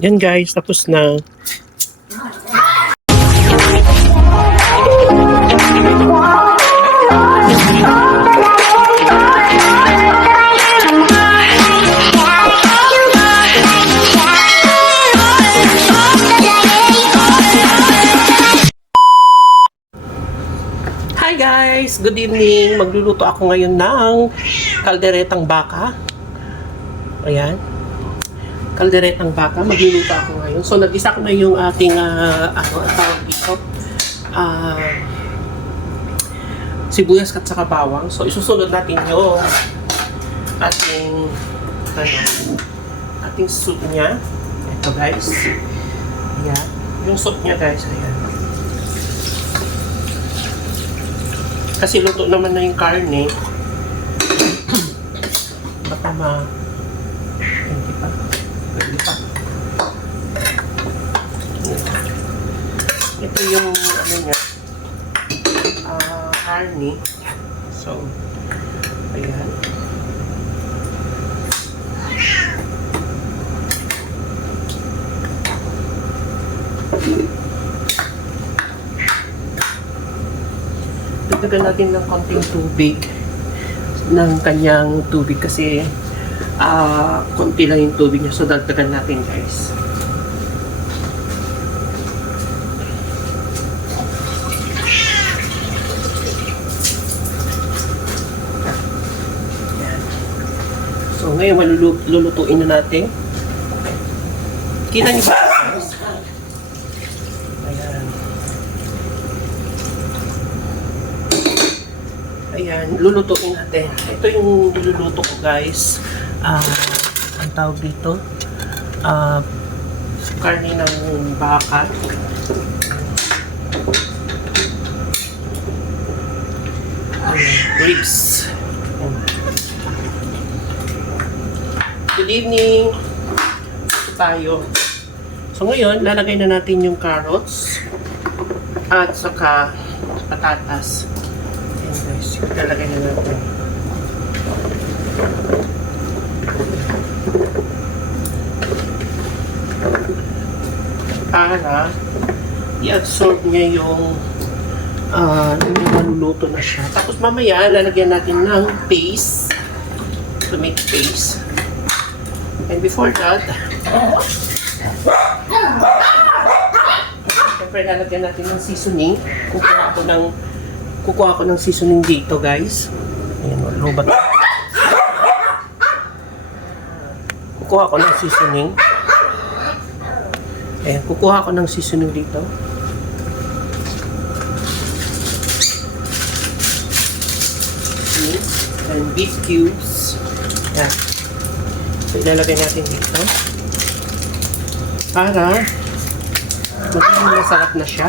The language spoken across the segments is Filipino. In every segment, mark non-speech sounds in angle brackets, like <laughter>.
Yan guys, tapos na. Hi guys! Good evening! Magluluto ako ngayon ng kalderetang baka. Ayan. Kalderetang baka. Magluluto ako ngayon. So, nag-isa ko na yung ating, ah, ano, ang tawag dito, ah, sibuyas at saka bawang. So, isusunod natin yung ating, ano, ating soup niya. Ito guys. Ayan. Yung soup niya guys. Ayan. Kasi luto naman na yung karne. <clears throat> Baka ma... Ito yung ano niya. ah karne. So, ayan. dagdagan natin ng konting tubig ng kanyang tubig kasi ah konti lang yung tubig niya so dagdagan natin guys ngayon malulu- lulutuin na natin kita niyo ba ayan lulutuin natin. Ito yung niluluto ko guys. Ah, ang tawag dito. Ah, karne ng baka. Ayan, ribs. Ayan. Good evening. Tayo. So ngayon, lalagay na natin yung carrots at saka patatas. Ayan guys, ilalagay na natin. Para i-absorb niya yung yung maluluto na siya. Tapos mamaya, lalagyan natin ng paste. To make paste. And before that, Siyempre, lalagyan natin ng seasoning. Kukuha ako ng kukuha ako ng seasoning dito, guys. Ayan, lubat. Kukuha ako ng seasoning. Ayan, kukuha ako ng seasoning dito. And beef cubes. Ayan. So, ilalagay natin dito. Para magiging masarap na siya.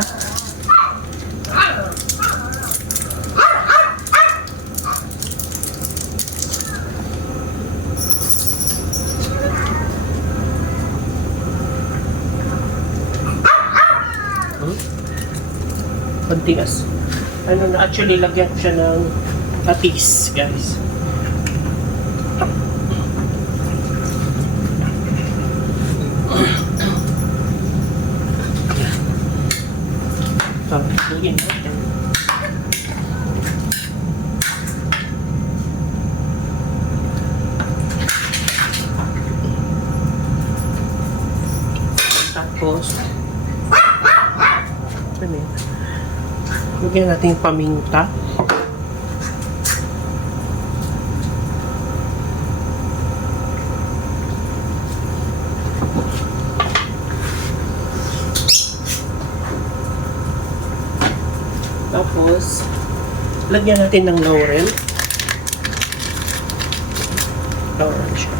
Hmm? Konting as. Ano na, actually, lagyan ko siya ng patis, guys. Tapos, lutuin natin. Tapos, ano yun? Lagyan natin yung paminta. Tapos, lagyan natin ng laurel. Laurel siya.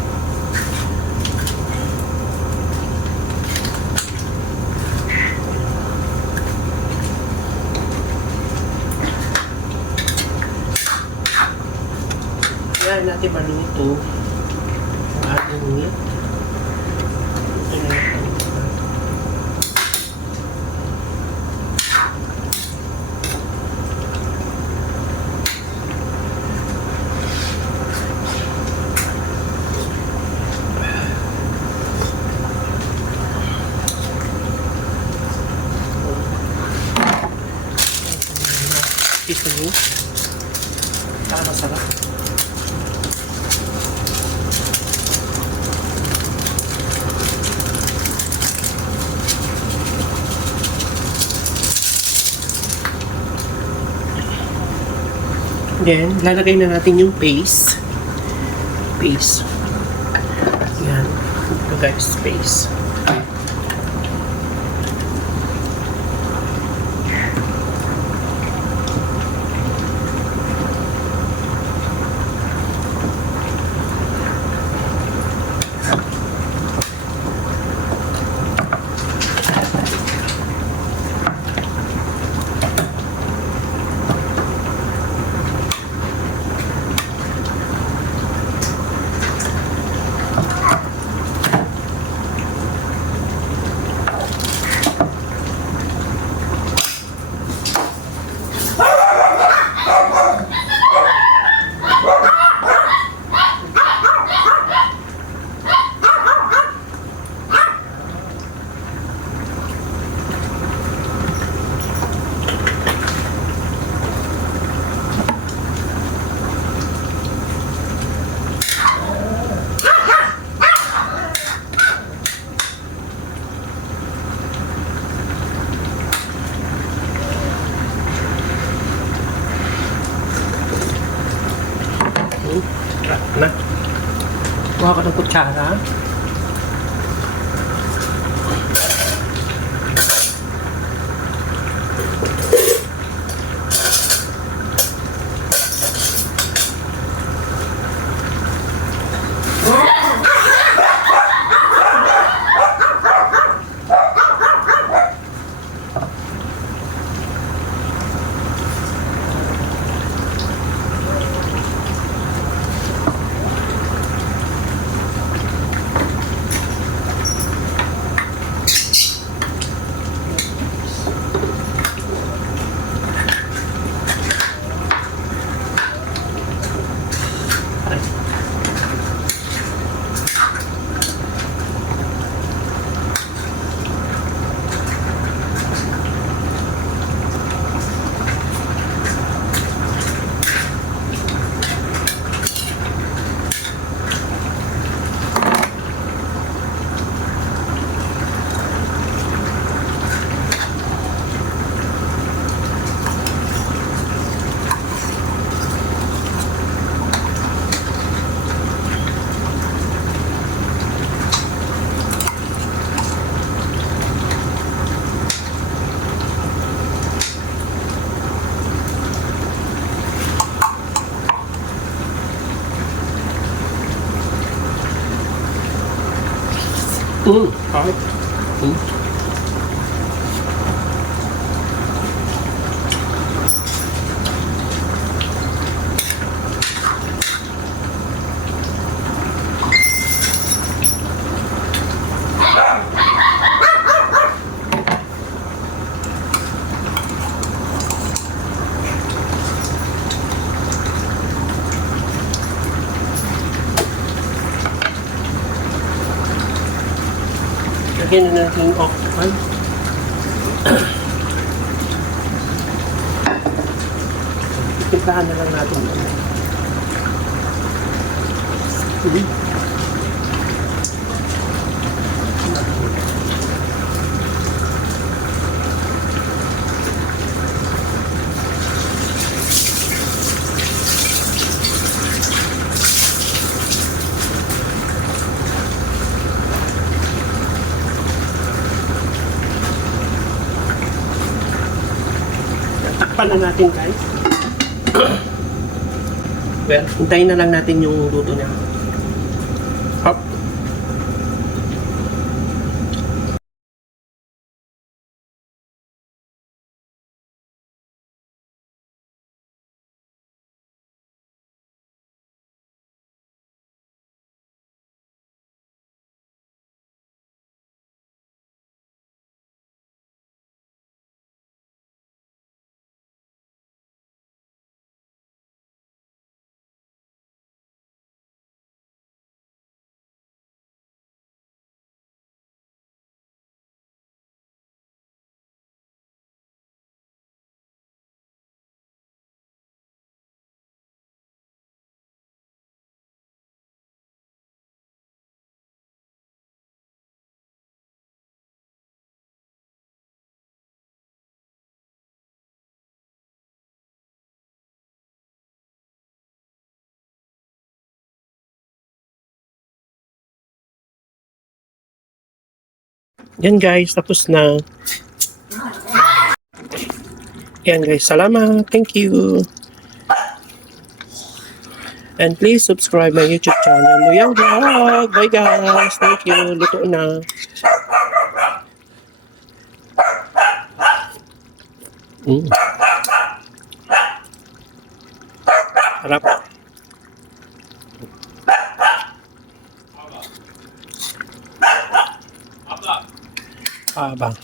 Kaya natin maluto ang ating meat. Ito na natin. seasoning. Para masarap. Then, lalagay na natin yung paste. Paste. Yan. Ito guys, paste. นะว่าก็ต้องกุชานะ Mm, sarap. Mm. Lagyan na natin yung okra. Itimplahan na lang natin ito. Na natin guys. <coughs> well, hintayin na lang natin yung luto niya. Yan guys, tapos na. Yan guys, salamat. Thank you. And please subscribe my YouTube channel, Luyang Vlog. Bye guys. Thank you. Luto na. Mm. Sarap. 吧。